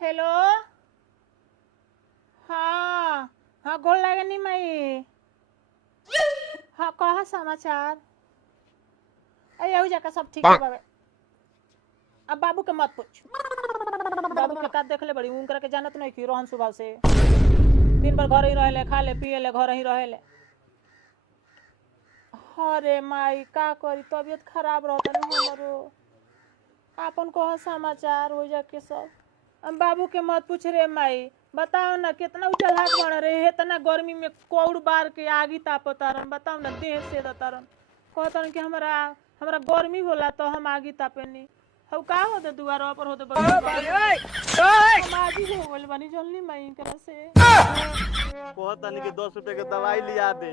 Hello. हाँ हाँ, गोल लगे नहीं मई। हाँ, कहा समाचार। अरे जाकर सब ठीक है बाबे। अब बाबू के मत पूछ। बाबू के का देख ले बड़ी उनकर के जानत नहीं की रोहन सुबह से दिन भर घर ही रहेले, खा ले पिए ले, घर ही रहेले। अरे माई का करी, तबीयत खराब रहता नहीं हमारो। आपन कहा समाचार हो जाके सब। बाबू के मत पूछ रे माई। बताओ ना कितना उचलहाट बन रहे, इतना गर्मी में कौड़ बार के आगी तापतारन। बताओ ना देह से दतारन। कहतन कि हमरा गर्मी होला तो हम आगी तापेनी। हौ का होते दुआरा पर होते बड़ी आगी हो गइल बानी जल्दी माई करा से। कहतनी कि 10 रुपए के दवाई लिया दे।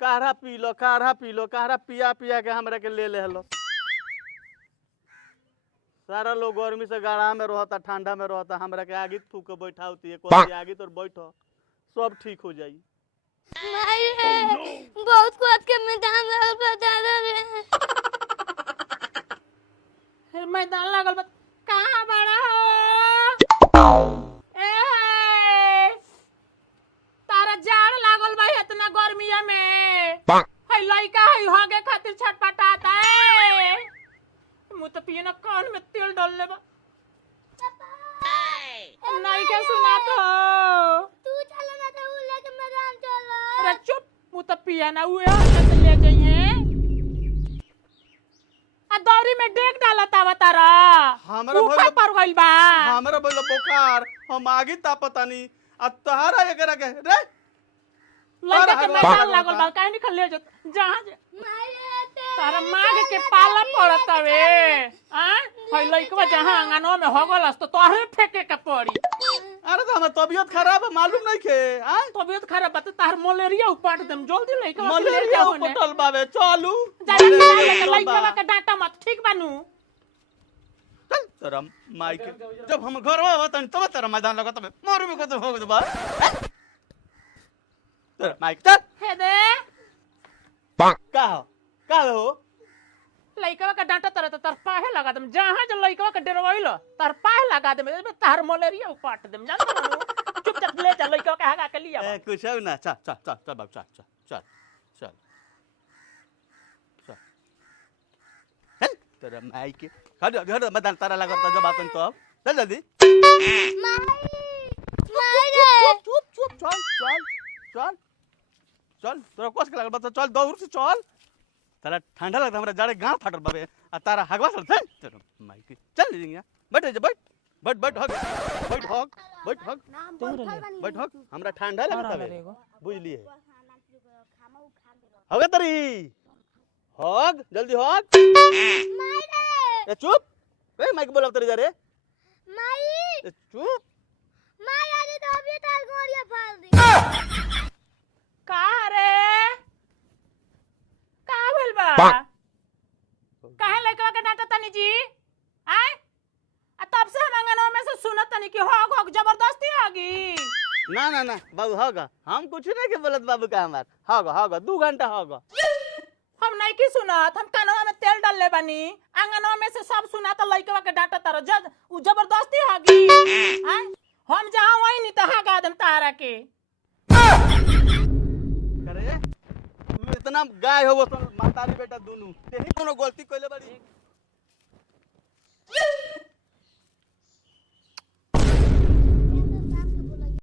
काढ़ा पी लो, काढ़ा पी लो, काढ़ा पिया पिया के हमरा के ले हलो। सारा लोग गर्मी से गाढ़ा में रहता, ठंडा में रहता, हमरा के आगी फूक के बैठावती है। कोई आगी तो बैठो, सब ठीक हो जाई। बहुत कुछ के मैदान लागल बता रे। मैदान लागल बा कहां बड़ा हो? ए तारा जाड़ लागल बा इतना गर्मिया में। है लइका है होगे खातिर छटपटाता है। मुँह तो पिए ना, कान में तेल डाल ले बा। नहीं क्या सुना तो तू चला ना तो लेके मैदान चलो। अरे चुप, मुँह तो पिया ना हुए से ले जाइए। आ दौरी में डेग डालता बा तारा। हमरा ऊपर पर गइल बा। हमरा बोलो बुखार, हम आगी तापतानी। आ तहरा एकरा के रे लइका के मैदान लागल बा, काहे नहीं खले जा जहां तारा मांग के पाला पड़त हवे। हां है लइकवा जहां आंगनवा में होगलस तो तोहरे फेंके के पड़ी। अरे तो हमर तबीयत खराब है, मालूम नहीं के। हां तबीयत खराब बा त तार मलेरिया उपाट देम जल्दी लइकवा के ले मलेरिया जाओ ने। पटल बावे, चलू लइकवा के डाटा मत ठीक बानू। चल तेरा माई के जब हम घर में होतन तब तेरा मैदान लगत बे मोर में कत हो गद बा। तेरा माई चल हे दे का हो लइकवा के डाटा तरह तार पाहे लगा देम। जहां जो लइकवा के डरवाइलो तार पाहे लगा देम, तार मलेरिया उपाट देम जान तू। चुपचाप ले जा लइकवा के हगा के लिया। ए कुछ हो ना, चल चल चल चल बाबू, चल चल चल चल चल चल तेरा माई के हट मैदान तारा लगता जब आतन तो चल जल्दी। चुप चुप चल चल चल चल तोरा कोस के लगल बता, चल दौड़ से चल। तारा ठंडा लगता, हमरा जाड़े गांव फाटल बाबे। आ तारा हगवा चल चल तेरा माई के चल लेंगे। बैठ जा, बैठ बैठ बैठ हग बैठ हग बैठ हग बैठ हग। हमरा ठंडा लगता है बुझली है। हग तरी हग जल्दी हग। ए चुप, ए माइक बोला तरी जा रे माई। ए चुप माई आज तो अभी तार गोरिया फाड़ दी। का रे का भेल बा? काहे लइकवा के डांटा तनी जी? आय आ तब से हम अंगनवा में से सुनत तनी कि हग हग जबरदस्ती हगी। ना ना ना बाबू हग, हम कुछ नहीं के बोलत बाबू का हमार हग हग 2 घंटा हग। हम नहीं की सुनत, हम कानवा में तेल डाल ले बानी। अंगनवा में से सब सुना तो लइकवा के डांटा तारो उ जबरदस्ती हगी। आय हम जहां वही नहीं त हगा देम तारा के। करे तू इतना गाय हो तो मातारी बेटा दोनों तेही कोनो गलती कइले बाड़ी।